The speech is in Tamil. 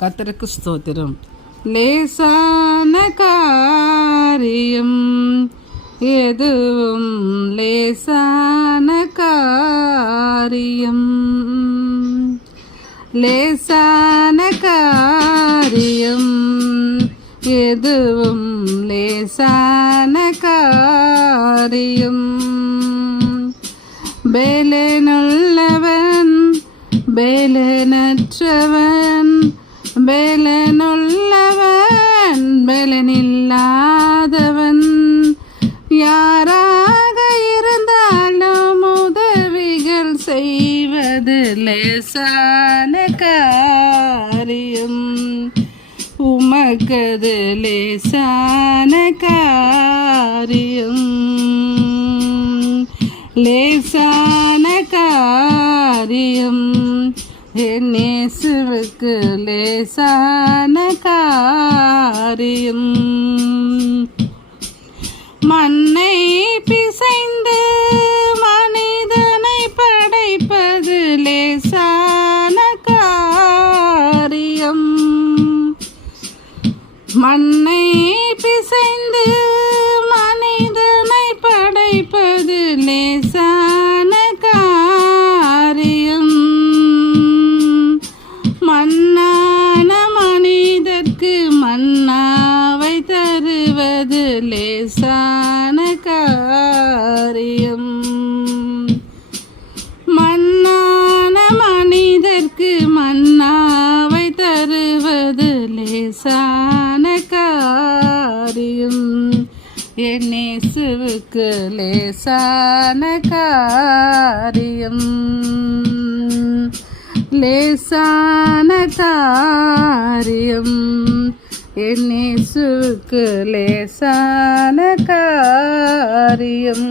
கர்த்தருக்கு ஸ்தோத்திரம். லேசான காரியம் எதுவும் லேசான காரியம், லேசான காரியம் எதுவும் லேசான காரியம். பேலனுள்ளவன் பேலனற்றவன், பேலனுள்ளவன் பேலனில்லாதவன், யாராக இருந்தாலும் உதவிகள் செய்வது லேசான காரியம். உமக்கது லேசான காரியம், லேசான காரியம். என் இயேசுவுக்கு லேசான காரியம். மண்ணை பிசைந்து மனிதனை படைப்பது லேசான காரியம். மண்ணை பிசைந்து மனிதனை படைப்பது லேசான காரியம். மண்ணான மனிதர்க்கு மன்னாவை தருவது லேசான காரியம். மண்ணான மனிதர்க்கு மன்னாவை தருவது லேசான காரியம். என் இயேசுவுக்கு லேசான காரியம், லேசான காரியம். என் இயேசுவுக்கு லேசான காரியம்.